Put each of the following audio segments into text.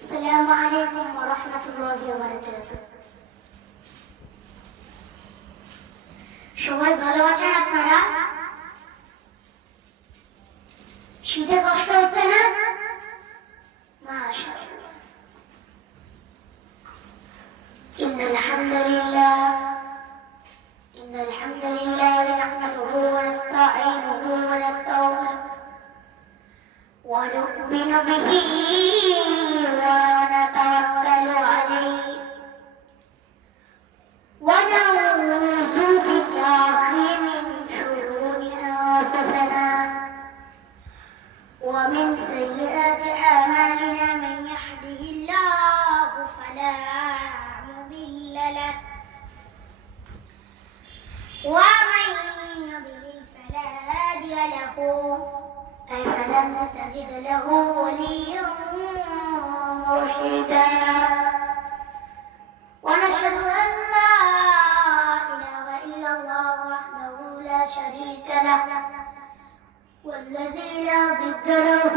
আসসালামু আলাইকুম ওয়া রাহমাতুল্লাহি ওয়া বারাকাতুহু। সবাই ভালো আছেন আপনারা? শীতে কষ্ট হচ্ছে না? মাশাআল্লাহ। ইন্নাল হামদুলিল্লাহ নাহমাদুহু ওয়া নাস্তাঈনুহু ওয়া নাস্তাগফিরুহ ওয়া নু'মিनु বিহি ওয়া নাতাওয়াক্কালু আলাইহি ওয়া নাউযু বিল্লাহি মিন শুরুরি আনফুসিনা ওয়া মিন sayyi'ati a'malina man yahdihillahu fala mudilla lahu wa man yudlil fala hadiya lahu أي فلم تجد له وليا مرشدا ونشهد أن لا إله إلا الله وحده لا شريك له والذي لا ضد له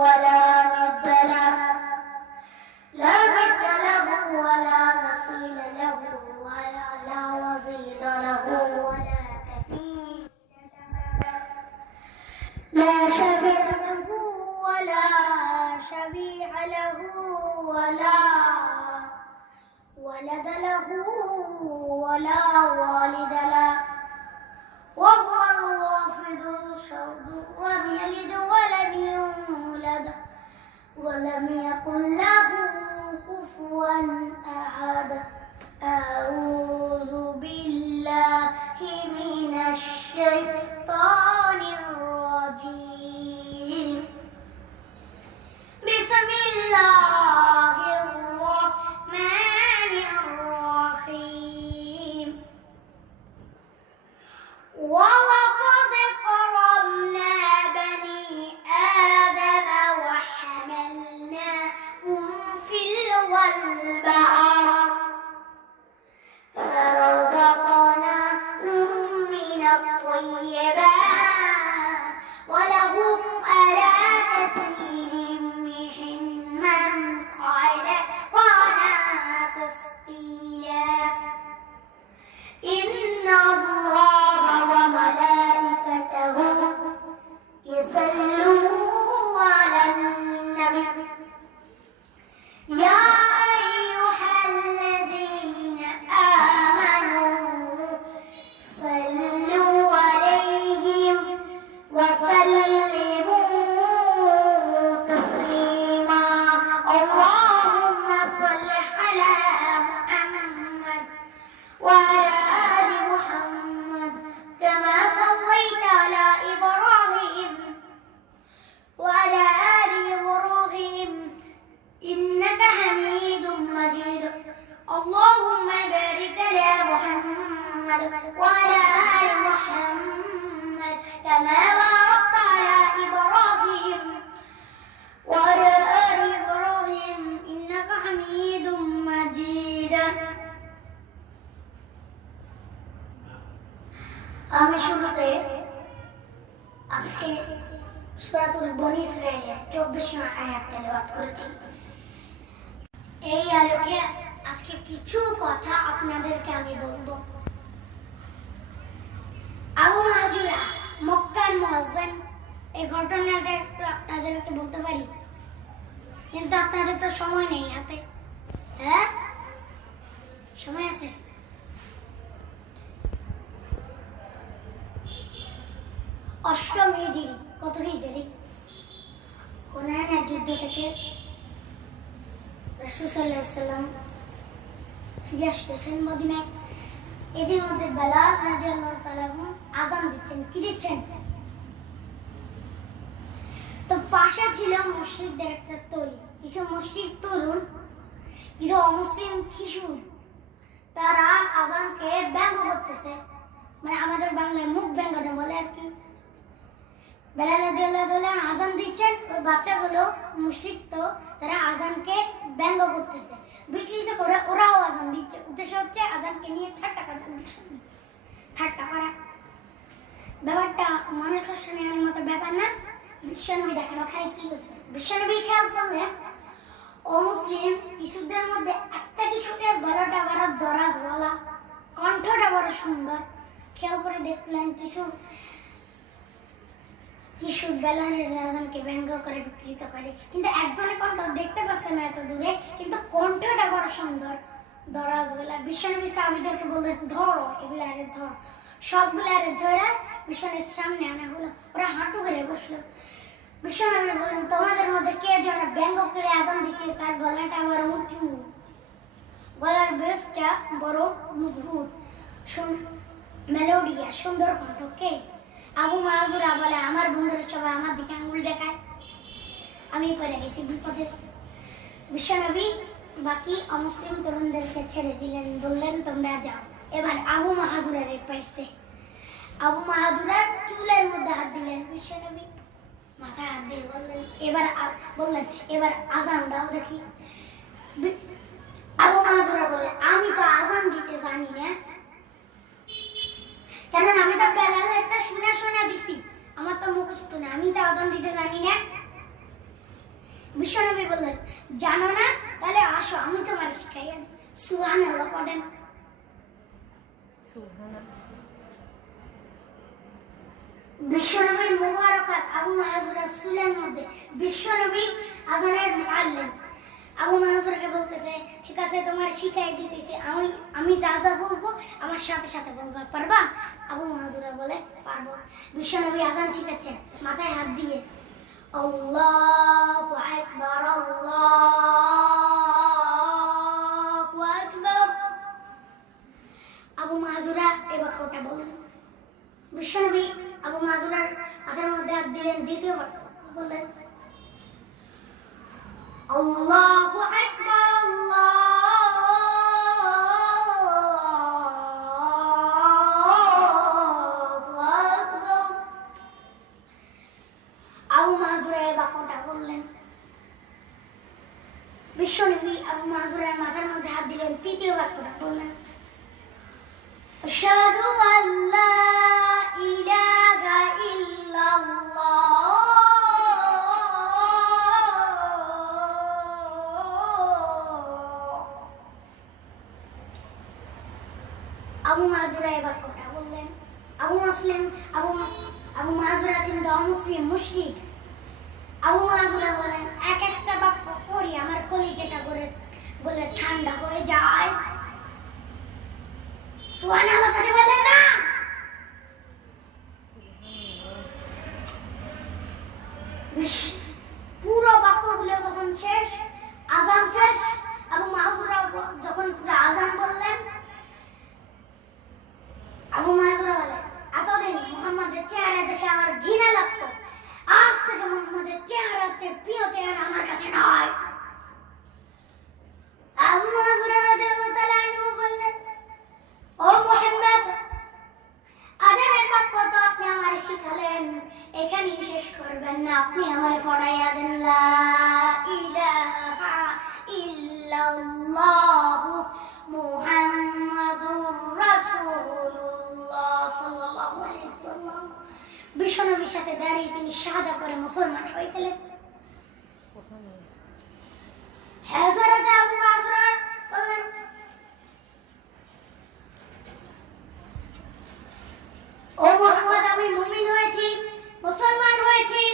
ولا ند له لا ضد له ولا مثيل له ولا وزير له ولا كفيل لا شبيه له ولا شبيح له ولا ولد له ولا والد له وهو الوافد الصمد لم يلد ولم يولد ولم يكن له كفوا أحد أعوذ بالله من الشيطان الرجيم بسم الله الرحمن الرحيم ولقد كرمنا بني آدم وحملناهم في البحر فرزقناهم من الطيبات ولهم على كثير ممن خلقنا تفضيلا إن الله وملائكته يصلون على النبي يا أيها الذين آمنوا صلوا عليه وسلموا تسليما اللهم صل على محمد وعلى آل محمد كما صليت على إبراهيم وعلى آل إبراهيم إنك حميد مجيد اللهم بارك على محمد وعلى آل محمد كما باركت على إبراهيم وعلى آل إبراهيم إنك حميد مجيد আমি শুরুতে আজকে সূরাতুল বনী ইসরাঈলের 24 আয়াত তেলাওয়াত করেছি। এই আলোকে আজকে কিছু কথা আপনাদেরকে আমি বলবো। আবু মাহজুরা মক্কার মুয়াজ্জিন, এই ঘটনাটা একটু আপনাদেরকে বলতে পারি, কিন্তু আপনাদের তো সময় নেই হাতে। হ্যাঁ, সময় আছে? অষ্টম হিজরি, কত হিজরি? হুনাইনের যুদ্ধ থেকে রাসূল সাল্লাল্লাহু আলাইহি ওয়াসাল্লাম ফিরে আসতেছেন মদিনায়। এদের মধ্যে বেলাল রাদিয়াল্লাহু তাআলা আযান দিচ্ছেন। কি দিচ্ছেন? তো পাশে ছিল মুশরিকদের একটা টলি, কিছু মুশরিক তরুণ, কিছু অমুসলিম কিশোর, তারা আযানকে ব্যঙ্গ করতেছে, মানে আমাদের বাংলায় মুখ ব্যঙ্গটা বলে আর কি। বেলাল রাদিয়াল্লাহু তাআলা আযান দিচ্ছেন, ওই বাচ্চাগুলো মুশরিক, তো তারা আযানকে ব্যঙ্গ করতেছে, বিকৃত করে ওরাও আযান দিচ্ছে। উদ্দেশ্য হচ্ছে আযানকে নিয়ে ঠাট্টা করা। ব্যাপারটা মনের কষ্ট নেওয়ার মতো ব্যাপার না। বিশ্বনবী দেখেন ওখানে কি করছে। বিশ্বনবী খেয়াল করলেন অমুসলিম কিশোরদের মধ্যে একটা কিশোরের গলাটা বড় দরাজ গলা, কণ্ঠটা বড় সুন্দর। খেয়াল করে দেখলেন কিশোর বেলানের আজানকে ব্যঙ্গ করে বিকৃত করে, কিন্তু একজনের কণ্ঠ দেখতে পাচ্ছে না এত দূরে, কিন্তু কণ্ঠটা বড় সুন্দর দরাজ গলা। বিশ্বনবী সাহাবীদেরকে বললেন ধরো এগুলো, আরে ধর সবগুলো, আরে ধরে বিশ্বনবীর সামনে আনা হলো। ওরা হাঁটু করে বসলো। বিশ্বনবী বললেন তোমাদের মধ্যে কে যেন ব্যঙ্গ করে আজান দিচ্ছে, তার গলাটা বড় উঁচু, গলার বেসটা বড় মজবুত, মেলোডিয়া, সুন্দর কণ্ঠ। কে? আবু মাহজুরা বলে আমার বন্ধুরা সবাই আমার দিকে আঙুল দেখায়, আমি পড়ে গেছি বিপদে। বিশ্বনবী বাকি অমুসলিম তরুণদেরকে ছেড়ে দিলেন, বললেন তোমরা যাও। এবার আবু মাহজুরার পাইছে। আবু মাহজুরার চুলের মধ্যে হাত দিলেন বিশ্বনবী, মাথায় হাত দিয়ে বললেন এবার আজান দাও দেখি। আবু মাহজুরা বলে আমি তো আজান দিতে জানি না, কারণ আমি তো বেলালে একটা শোনা দিছি, আমার তো মুখস্থ না, আমি তো আজান দিতে জানি না। বিশ্বনবী বললেন জানো না, তাহলে আসো আমি তোমার শিখাই। সুবহানাল্লাহ পড়েন। বিশ্বনবীর মুবারকাত আবু মাহজুরের চুলের মধ্যে। বিশ্বনবী আজানের মুআল্লিম আবু মাহজুরকে বলতেছে ঠিক আছে তোমার শিখাই দিতেছি, আমি যা যা বলবো আমার সাথে সাথে বলবা, পারবা? আবু মাহজুরা বলে পারবো। বিশ্বনবী আজান শিখাচ্ছেন মাথায় হাত দিয়ে, আল্লাহু আকবার আল্লাহু আকবার। আবু মাহজুরা এবার ওটা বলেন। বিশ্বনবী আবু মাহজুরার মাথার মধ্যে হাত দিলেন, দ্বিতীয় বললেন আল্লাহু আকবার আল্লাহু আকবার। আবু মাহজুরা এবার কোনটা বললেন। বিশ্বনবী আবু মাহজুরার মাথার মধ্যে হাত দিলেন, তৃতীয় বাক্যটা বললেন আশহাদু আল্লা ইলাহা ইল্লাল্লাহ। আবু মাহজুরা এবার কথা বললেন। আবু মাহজুরা কিন্তু অমুসলিম, মুশরিক। আবু মাহজুরা বলেন এক একটা বাক্য পড়ি আমার কলিজাটা বলে ঠান্ডা হয়ে যায়। সুবহানাল্লাহ পড়ে বলেন না। পুরো বাক্যগুলো যখন শেষ, আজান শেষ, আবু মাহজুরা যখন পুরো আজান বললেন, আবু মাহজুরা বলেন এতদিন মুহাম্মাদের চেহারা দেখে আমার ঘৃণা লাগতো, আজ থেকে মুহাম্মাদের চেহারার চেয়ে প্রিয় চেহারা আমার কাছে নয়। আবু মাহজুরা রাদিয়াল্লাহু তাআলা আনহু বললেন ও মুহাম্মদ, আজানের বাক্য তো আপনি আমারে শিখালেন, এখানেই শেষ করবেন না, আপনি আমারে পড়াইয়া দেন লা ইলাহা ইল্লাল্লাহু মুহাম্মাদুর রাসূলুল্লাহ সাল্লাল্লাহু আলাইহি ওয়াসাল্লাম। বিশ্বনবীর সাথে দাঁড়িয়ে তিনি শাহাদা করে মুসলমান হয়ে গেলেন। হযরত আবু মাহজুরা বললেন ও মুহাম্মদ, আমি মুমিন হয়েছি, মুসলমান হয়েছি,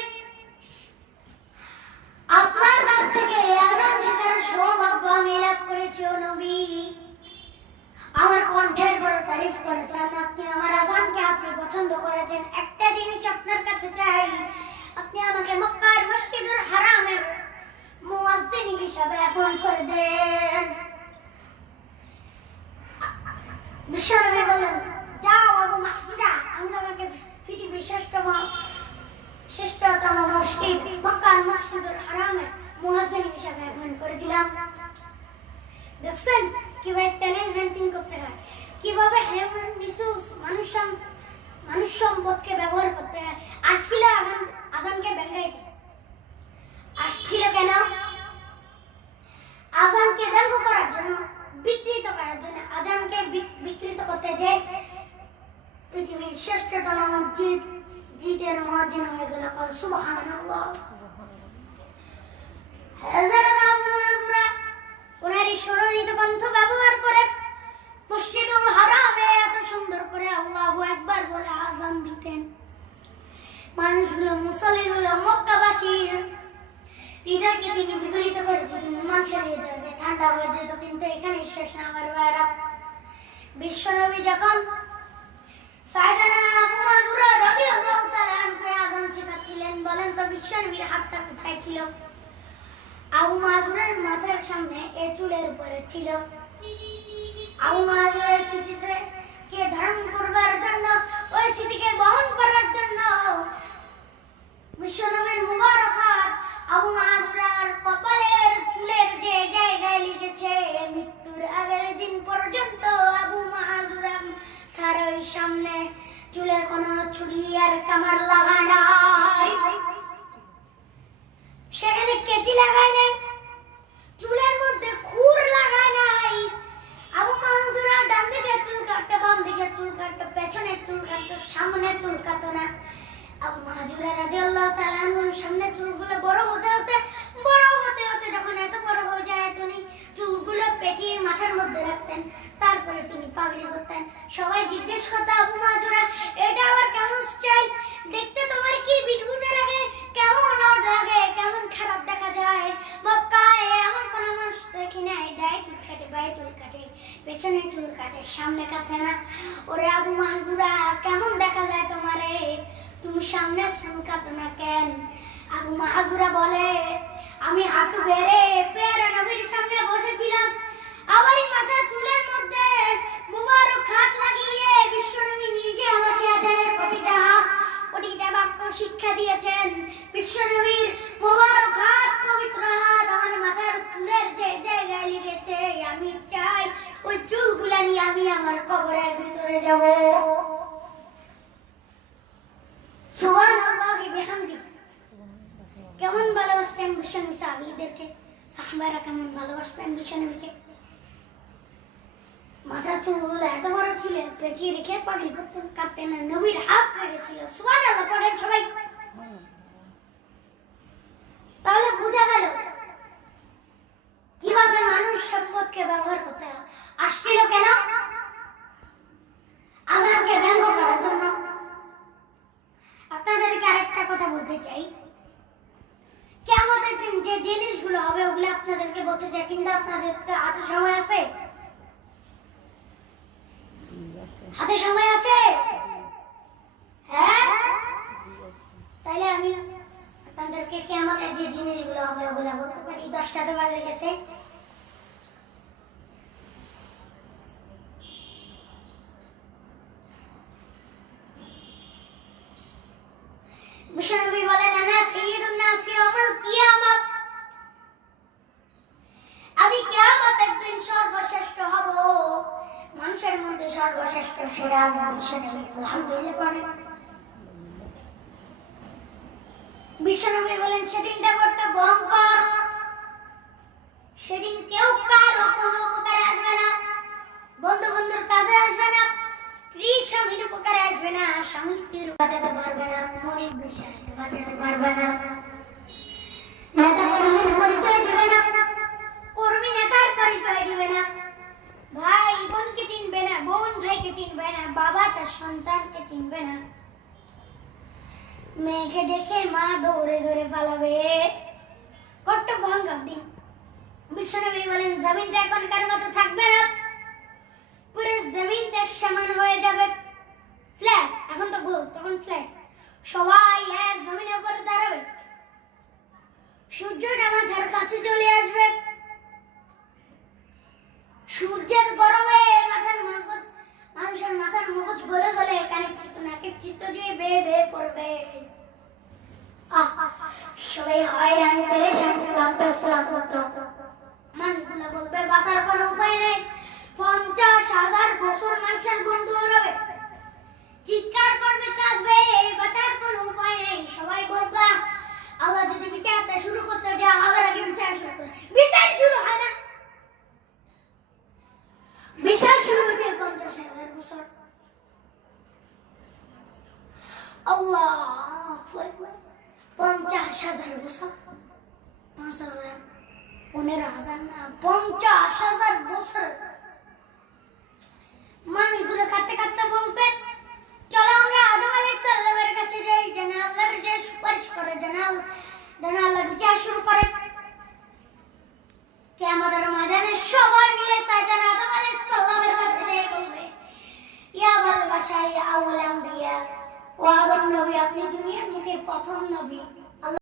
আপনার কাছ থেকে আজান শেখার সৌভাগ্য আমি লাভ করেছি। ও নবী, আমার কণ্ঠের বড় তারিফ করেছেন আপনি, আমার আজানকে আপনি পছন্দ করেছেন। একটা জিনিস আপনার কাছে চাই, আপনি আমাকে মক্কার মসজিদুল হারামের মুয়াজ্জিন হিসেবে অ্যাপয়েন্ট করে দেন। বিশ্বনবী বললেন যাও আবু মাহজুরা, আমি তোমাকে পৃথিবীর শ্রেষ্ঠতম মসজিদ মক্কার মসজিদুল হারামের মুয়াজ্জিন হিসেবে অ্যাপয়েন্ট করে দিলাম। দেখছেন কিভাবে ট্যালেন্ট হান্টিং করতে হয়, কিভাবে হিউম্যান রিসোর্স মানুষ সম্পদকে ব্যবহার করতে হয়। আসছিল আজানকে ব্যঙ্গাইতে, আসছিল কেন? আজানকে ব্যঙ্গ করার জন্য, বিকৃত করার জন্য। আজানকে বিকৃত করতে যে পৃথিবীর শ্রেষ্ঠতম মসজিদের মুয়াজ্জিন হয়ে গেল। সুবহানাল্লাহ। হযরত আবু মাহজুরা হৃদয়কে তিনি বিগলিত করে দিতেন, মানুষের হৃদয়কে ঠান্ডা হয়ে যেত। কিন্তু এখানে শেষ না আমার ভাইরা। বিশ্বনবী যখন সাইয়েদানা আবু মাযুরা রাদিয়াল্লাহু তাআলা আনহু আযান শেখাচ্ছিলেন, বলেন তো বিশ্বনবীর হাতটা কোথায় ছিল? আবু মাযুরার মাথার সামনে এই চুলের উপরে ছিল। আবু মাযুরের স্মৃতিতে কে ধারণ করবার জন্য, ওই স্মৃতিকে বহন করার জন্য বিশ্বনবীর মুবারক হাত আবু মাযুরার কপালের চুলের যে জায়গায় লিখেছে, মৃত্যুর আগের দিন পর্যন্ত আবু মাযুরা তার ওই সামনে চুলে কোনো ছুরি আর কামার লাগায় নাই, সেখানে কেচি লাগায় নাই, চুলের মধ্যে খুর লাগায় নাই। আবু মাযুরা ডান দিকে চুল কাটতো, বাম দিকে চুল কাটতো, পেছনে চুল কাটতো, সামনে চুল কাটতো না। আবু মাযুরা রাদিয়াল্লাহু তাআলা আনহুর সামনে চুলগুলো বড় হতে হতে যখন এত বড় হয়ে যায়, তিনি চুলগুলো পেঁচিয়ে মাথার মধ্যে রাখতেন, তারপরে তিনি পাগড়ি পরতেন। সবাই জিজ্ঞেস করতো, আবু মাযুরা এটা আবার কেমন স্টাইল? দেখতে তোমার কি বিটগুতে লাগে? কেমন লাগে? কেমন খারাপ দেখা যায়? মক্কায় এমন কোন মানুষ দেখি নাই, ডায়ে চুল কাটে, বায়ে চুল কাটে, পেছনে চুল কাটে, সামনে কাটে না। ওরে আবু মাযুরা কেমন দেখা যায় তোমারে? তুমি সামনে চুল কাটো না কেন? আবু মাযুরা বলে, আমি হাঁটু গেড়ে পেয়ারা নবীর সামনে বসেছিলাম, আমারই মাথার চুলের মধ্যে মুবারক হাত লাগিয়ে বিশ্বনবী নিজে আমাকে আযানের প্রতিটা বাক্য শিক্ষা দিয়েছেন। বিশ্বনবীর মুবারক হাত, পবিত্র হাত আমার মাথার চুলের যে জায়গায় লেগেছে, আমি চাই ওই চুলগুলা নিয়ে আমি আমার কবরের ভিতরে যাব। সুবহানাল্লাহি বিহামদিহি। কেমন ভালোবাসতেন বিশ্বনবী সাহাবীদেরকে, সাহাবারা কেমন ভালোবাসতেন বিশ্বনবীকে। মাথার চুলগুলো এত বড় ছিল, পেঁচিয়ে রেখে পাগড়ি পরতেন, কাটতেন না, নবীর হাত লেগেছিল। সুবহানাল্লাহ পড়েন সবাই। তাহলে বোঝা গেল কিভাবে মানুষ সম্পদকে ব্যবহার করতে আসছিল। কেন? আযানকে ব্যঙ্গ করার জন্য। আপনাদেরকে আরেকটা কথা বলতে চাই, কিয়ামতের দিন যে জিনিসগুলো হবে ওগুলো আপনাদেরকে বলতে চাই, কিন্তু আপনাদের হাতে সময় আছে? হাতে সময় আছে? হ্যাঁ, তাইলে আমি আপনাদেরকে কিয়ামতের যে জিনিসগুলো হবে ওগুলো বলতে পারি। 10টা তো বাজে গেছে। বিশ্বনবী বলেন, আনা সাইয়্যিদুন নাস ইয়াউমাল কিয়ামাত, আমি কিয়ামতের দিন সর্বশ্রেষ্ঠ হব, মানুষের মধ্যে সর্বশ্রেষ্ঠ সেরা আমি বিশ্বনবী। আলহামদুলিল্লাহ পড়েন। বিশ্বনবী বলেন, সেদিনটা বড় ভয়ঙ্কর, সেদিন কেউ কারো কোনো উপকারে আসবে না, বন্ধু বন্ধুর কাজে আসবে না, স্ত্রী স্বামীর উপকারে আসবে না, স্বামী স্ত্রীর বাঁচাতে পারবে না, গরিব বিশ্বাসকে বাঁচাতে পারবে না, নেতা কর্মীর পরিচয় দিবে না, কর্মী নেতার পরিচয় দিবে না, ভাই বোনকে চিনবে না, বোন ভাইকে চিনবে না, বাবা তার সন্তানকে চিনবে না, মেয়েকে দেখে মা দৌড়ে দৌড়ে পালাবে। কত ভয়ঙ্কর দিন। বিশ্বনবী বলেন, জমিনটা এখনকার মতো থাকবে না, পুরো জমিনটা সমান হয়ে যাবে, ফ্ল্যাট। এখন তো গোল, তখন ফ্ল্যাট। সবাই এক জমিনের উপরে দাঁড়াবে, সূর্যটা মাথার কাছে চলে আসবে, সূর্যের গরমে মানুষের মাথার মগজ গলে গলে কানের চিত্ত নাকের চিত্ত দিয়ে বেয়ে বেয়ে পড়বে। সবাই হয়রান পেরেশান ক্লান্ত। মানুষগুলো বলবে, বাঁচার কোনো উপায় নেই। 50,000 বছর মানুষের বন্ধু হবে, চিৎকার করবে, কাঁদবে, বাঁচার কোনো উপায় নেই। সবাই বলবে, আল্লাহ যদি বিচারটা শুরু করতে যায়, আমার আগে বিচার শুরু করে। বিচার শুরু হয় না, বিচার শুরু হতে 50,000 বছর। আল্লাহু আকবার। 50,000 বছর, 5,000, 15,000 না, 50,000 বছর। মানুষগুলো কাঁদতে কাঁদতে বলবে, চলো আমরা আদম আলাইহিস সালামের কাছে যাই, যেন আল্লাহর যে সুপারিশ করে, যেন আল্লাহ বিচার শুরু করে। আপনি দুনিয়ার মুখে প্রথম নবী।